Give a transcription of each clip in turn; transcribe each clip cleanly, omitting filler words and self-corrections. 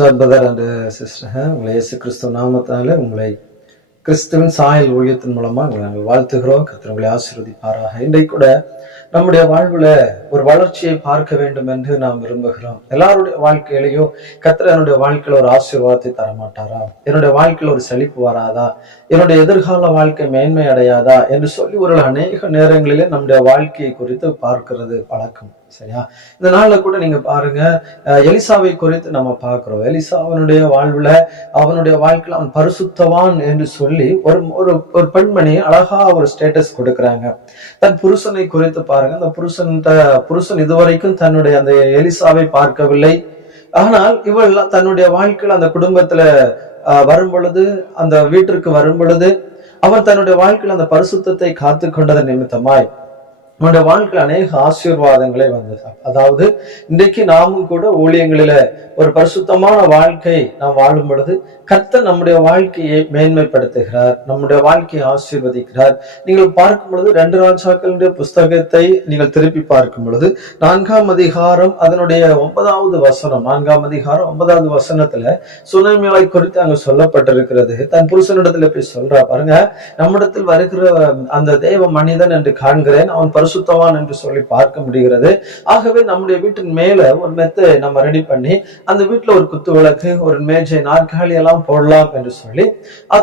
Brother and sister, உங்களை இயேசு கிறிஸ்துவ நாமத்தினால உங்களை கிறிஸ்துவின் சாயல் ஊழியத்தின் மூலமா நாங்கள் வாழ்த்துகிறோம். கர்த்தர் உங்களை ஆசீர்வதிப்பாராக. இன்றைக்கு கூட நம்முடைய வாழ்வுல ஒரு வளர்ச்சியை பார்க்க வேண்டும் என்று நாம் விரும்புகிறோம். எல்லாருடைய வாழ்க்கையிலையும் கர்த்தர் என்னுடைய வாழ்க்கையில ஒரு ஆசீர்வாதத்தை தரமாட்டாரா, என்னுடைய வாழ்க்கையில ஒரு செழிப்பு வராதா, என்னுடைய எதிர்கால வாழ்க்கை மேன்மை அடையாதா என்று சொல்லி ஒரு அநேக நேரங்களிலே நம்முடைய வாழ்க்கையை குறித்து பார்க்கிறது பழக்கம். சரியா? இந்த நாள்ல கூட நீங்க பாருங்க, எலிசாவை குறித்து நம்ம பார்க்கிறோம். எலிசா அவனுடைய வாழ்வுல அவனுடைய வாழ்க்கையில அவன் பரிசுத்தவான் என்று சொல்லி ஒரு பெண்மணி அழகா ஒரு ஸ்டேட்டஸ் கொடுக்குறாங்க. தன் புருஷனை குறித்து பாருங்க. அந்த புருஷன் இதுவரைக்கும் தன்னுடைய அந்த எலிசாவை பார்க்கவில்லை. ஆனால் இவள் தன்னுடைய வாழ்க்கையில அந்த குடும்பத்துல வரும் பொழுது, அந்த வீட்டிற்கு வரும் பொழுது அவன் தன்னுடைய வாழ்க்கையில அந்த பரிசுத்தத்தை காத்து கொண்டதன் நிமித்தமாய் நம்முடைய வாழ்க்கையில் அநேக ஆசீர்வாதங்களே வந்தது. அதாவது இன்றைக்கு நாமும் கூட ஊழியங்களில ஒரு பரிசுத்தமான வாழ்க்கை நாம் வாழும் பொழுது கர்த்தர் நம்முடைய வாழ்க்கையை மேன்மைப்படுத்துகிறார், நம்முடைய வாழ்க்கையை ஆசீர்வதிக்கிறார். நீங்கள் பார்க்கும் பொழுது 2 ராஜாக்களுடைய புஸ்தகத்தை நீங்கள் திருப்பி பார்க்கும் பொழுது 4ஆம் அதிகாரம் அதனுடைய 9வது வசனம், 4ஆம் அதிகாரம் 9வது வசனத்துல சுனேமியாவை குறித்து அங்க சொல்லப்பட்டிருக்கிறது. தன் புருஷனிடத்துல போய் சொல்றா பாருங்க, நம்மிடத்தில் வருகிற அந்த தேவ மனிதன் என்று காண்கிறேன், அவன் பரிசுத்தவான் என்று சொல்லி பார்க்க முடிகிறது. ஆகவே நம்முடைய வீட்டின் மேல ஒரு மெத்தை நம்ம ரெடி பண்ணி அந்த வீட்டுல ஒரு குத்து விளக்கு, ஒரு மேஜை, நாற்காலி எல்லாம் போடலாம் என்று சொல்லி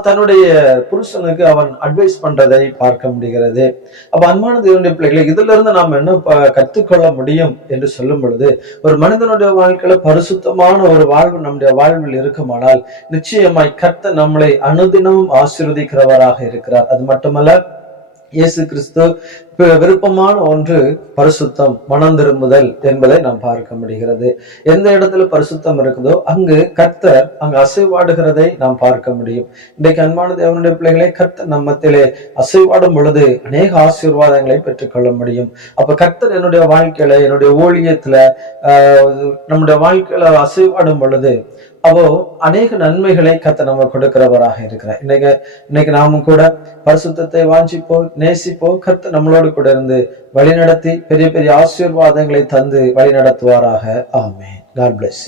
தன்னுடைய புருஷனுக்கு அவன் அட்வைஸ் பண்றதை பார்க்க முடிகிறது. அப்ப அன்பான தேவனுடைய பிள்ளைகளை, இதுல இருந்து நாம் என்ன கற்றுக்கொள்ள முடியும் என்று சொல்லும் பொழுது, ஒரு மனிதனுடைய வாழ்க்கையில பரிசுத்தமான ஒரு வாழ்வு நம்முடைய வாழ்வில் இருக்குமானால் நிச்சயமாய் கர்த்தர் நம்மளை அனுதினமும் ஆசீர்வதிக்கிறவராக இருக்கிறார். அது மட்டுமல்ல, இயேசு கிறிஸ்து விருப்பமான ஒன்று பரிசுத்தம், மனம் திரும்புதல் என்பதை நாம் பார்க்க முடிகிறது. எந்த இடத்துல பரிசுத்தம் இருக்குதோ அங்கு கர்த்தர் அங்கு அசைவாடுகிறதை நாம் பார்க்க முடியும். இன்றைக்கு அன்பான தேவனுடைய பிள்ளைகளை, கர்த்தர் நம்மத்திலே அசைவாடும் பொழுது அநேக ஆசீர்வாதங்களை பெற்றுக்கொள்ள முடியும். அப்ப கர்த்தர் என்னுடைய வாழ்க்கையில, என்னுடைய ஊழியத்துல, நம்முடைய வாழ்க்கையில அசைவாடும் பொழுது அநேக நன்மைகளை கர்த்தர் நம்ம கொடுக்கிறவராக இருக்கிறார். இன்னைக்கு நாமும் கூட பரிசுத்தத்தை வாஞ்சிப்போ, நேசிப்போ, கர்த்தர் நம்மளோடு கூட இருந்து வழிநடத்தி பெரிய பெரிய ஆசீர்வாதங்களை தந்து வழி நடத்துவாராக. ஆமென். God bless you.